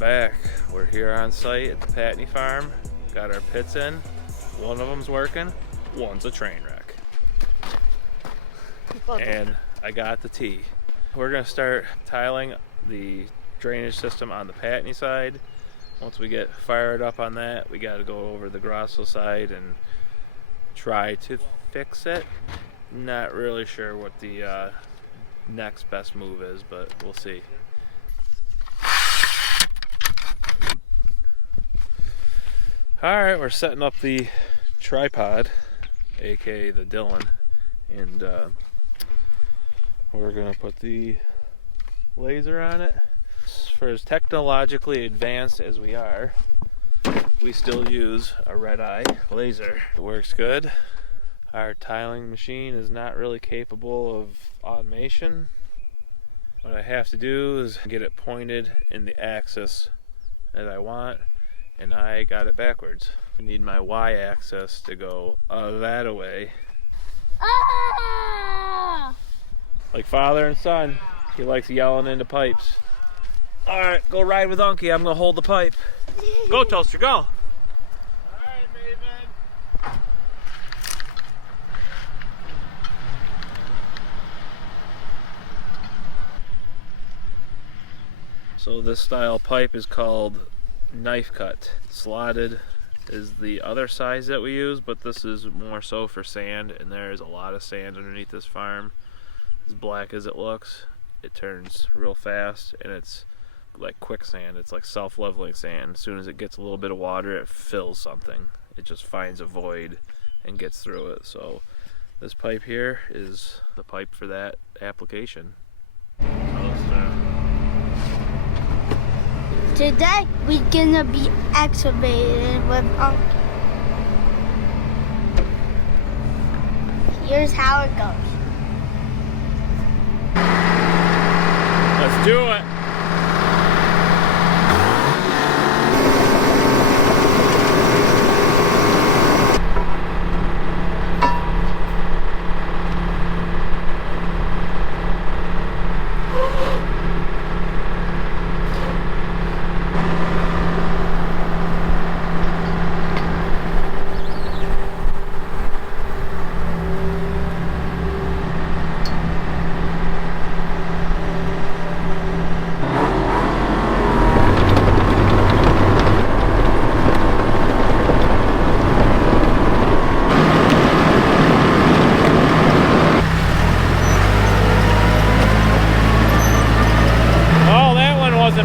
back. We're here on site at the Patane Farm. Got our pits in. One of them's working, one's a train wreck. And I got the T. We're gonna start tiling the drainage system on the Patane side. Once we get fired up on that, we gotta go over the Grosso side and try to fix it. Not really sure what the next best move is, but we'll see. Alright, we're setting up the tripod, aka the Dylan, and we're gonna put the laser on it. For as technologically advanced as we are, we still use a red-eye laser. It works good. Our tiling machine is not really capable of automation. What I have to do is get it pointed in the axis that I want, and I got it backwards. I need my y-axis to go that way. Ah! Like father and son, he likes yelling into pipes. Alright, go ride with Unky, I'm gonna hold the pipe. Go Toaster, go! Alright, Maven. So this style pipe is called knife cut. Slotted is the other size that we use, but this is more so for sand, and there is a lot of sand underneath this farm. As black as it looks, it turns real fast, and it's like quicksand. It's like self-leveling sand. As soon as it gets a little bit of water, it fills something. It just finds a void and gets through it. So this pipe here is the pipe for that application. Today we're gonna be excavating with Unky. Here's how it goes. Let's do it.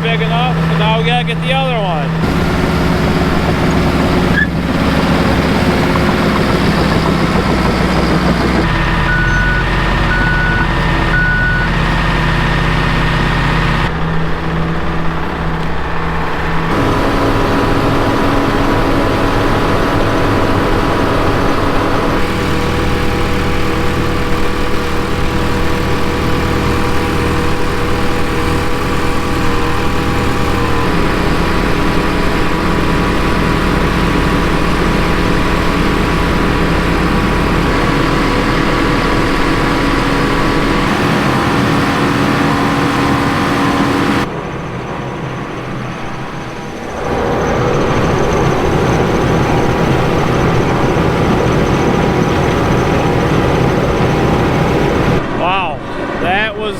Big enough, so now we gotta get the other one.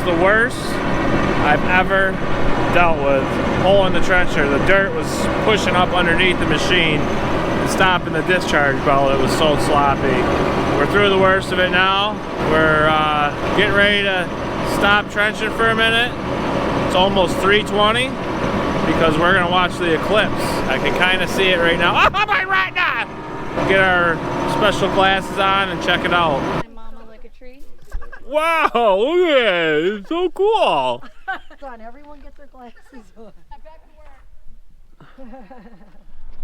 The worst I've ever dealt with pulling the trencher. The dirt was pushing up underneath the machine and stopping the discharge belt. It was so sloppy. We're through the worst of it now. We're getting ready to stop trenching for a minute. It's almost 3:20 because we're gonna watch the eclipse. I can kind of see it right now. Oh my right now! Get our special glasses on and check it out. Wow, look at it. It's so cool. Everyone get their glasses on. Back to work.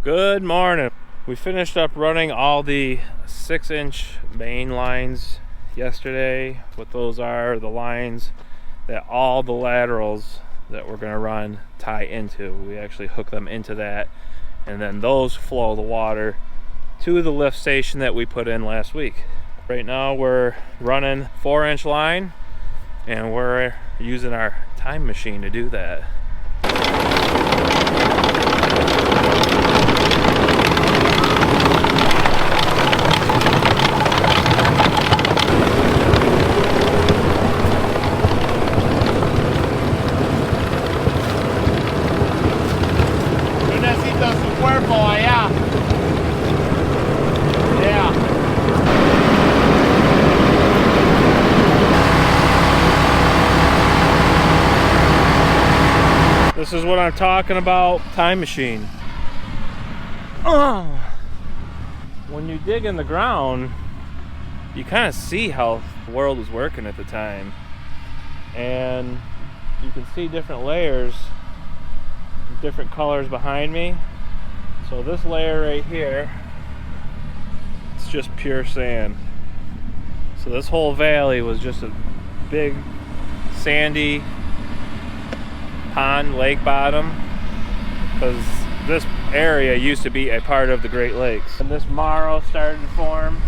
Good morning. We finished up running all the 6-inch main lines yesterday. What those are the lines that all the laterals that we're going to run tie into. We actually hook them into that, and then those flow the water to the lift station that we put in last week. Right now we're running 4-inch line, and we're using our time machine to do that. what I'm talking about. Time machine. Oh. When you dig in the ground, you kind of see how the world was working at the time. And you can see different layers, different colors behind me. So this layer right here, it's just pure sand. So this whole valley was just a big sandy pond, lake bottom, because this area used to be a part of the Great Lakes. And this marl started to form.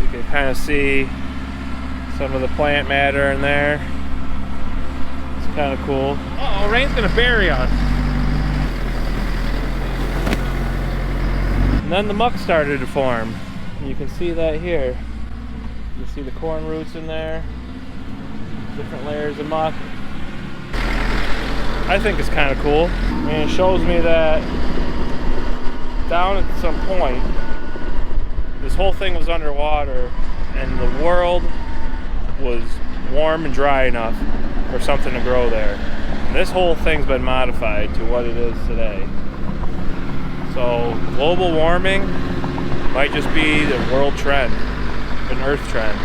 You can kind of see some of the plant matter in there. It's kind of cool. Uh-oh, rain's gonna bury us. And then the muck started to form. You can see that here. You can see the corn roots in there. Different layers of muck. I think it's kind of cool. I mean, it shows me that down at some point, this whole thing was underwater and the world was warm and dry enough for something to grow there. And this whole thing's been modified to what it is today. So global warming might just be the world trend, an earth trend.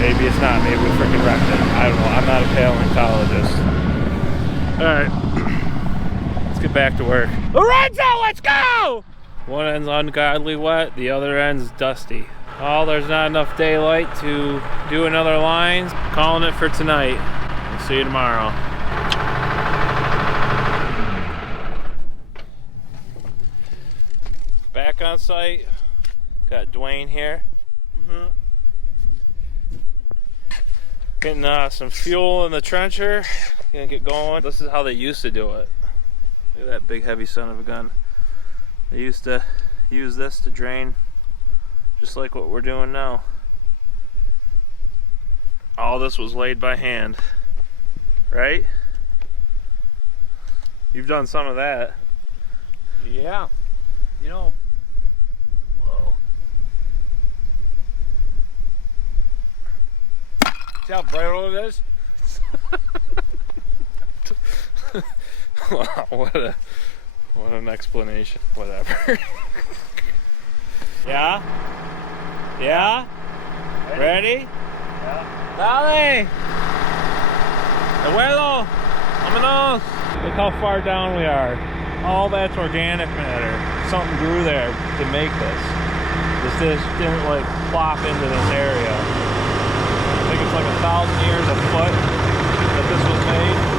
Maybe it's not, maybe we freaking wrecked it. I don't know, I'm not a paleontologist. Alright, let's get back to work. Lorenzo, let's go! One end's ungodly wet, the other end's dusty. Oh, there's not enough daylight to do another line. Calling it for tonight. We'll see you tomorrow. Back on site. Got Dwayne here. Getting some fuel in the trencher. Gonna get going. This is how they used to do it. Look at that big heavy son of a gun. They used to use this to drain, just like what we're doing now. All this was laid by hand, right? You've done some of that. Yeah. You know, Whoa. see how bright all it is? Wow, what an explanation. Whatever. Yeah? Yeah? Ready? Yeah. Dale! Abuelo! Vámonos! Look how far down we are. All that's organic matter. Something grew there to make this. This didn't like plop into this area. I think it's like 1,000 years a foot that this was made.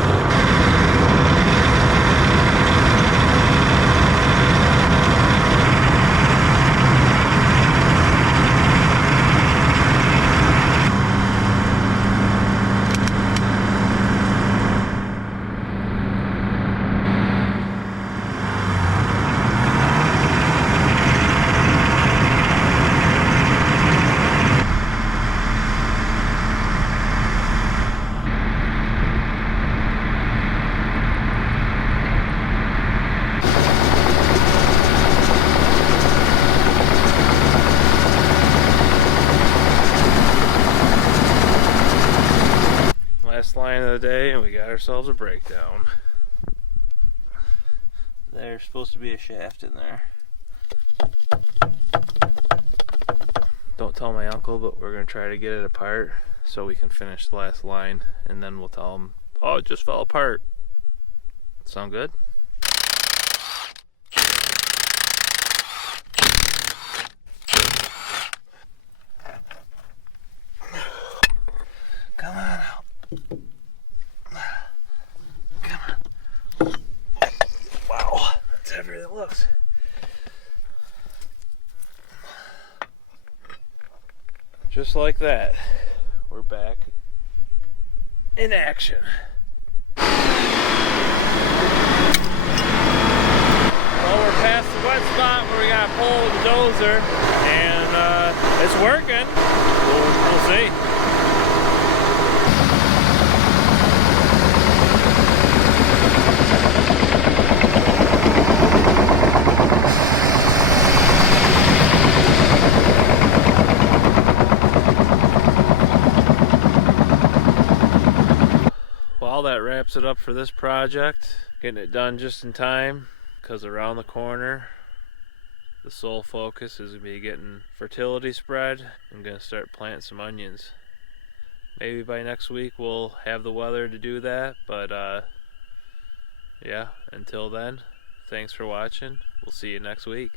Last line of the day, and we got ourselves a breakdown. There's supposed to be a shaft in there. Don't tell my uncle, but we're gonna try to get it apart so we can finish the last line, and then we'll tell him, oh, it just fell apart. Sound good? Come on out. Come on. Wow, that's heavier than it looks. Just like that, we're back in action. Well, we're past the wet spot where we got to pull with the dozer, and it's working. We'll see. All that wraps it up for this project. Getting it done just in time, because around the corner the sole focus is going to be getting fertility spread. I'm going to start planting some onions. Maybe by next week we'll have the weather to do that, but yeah, until then, thanks for watching. We'll see you next week.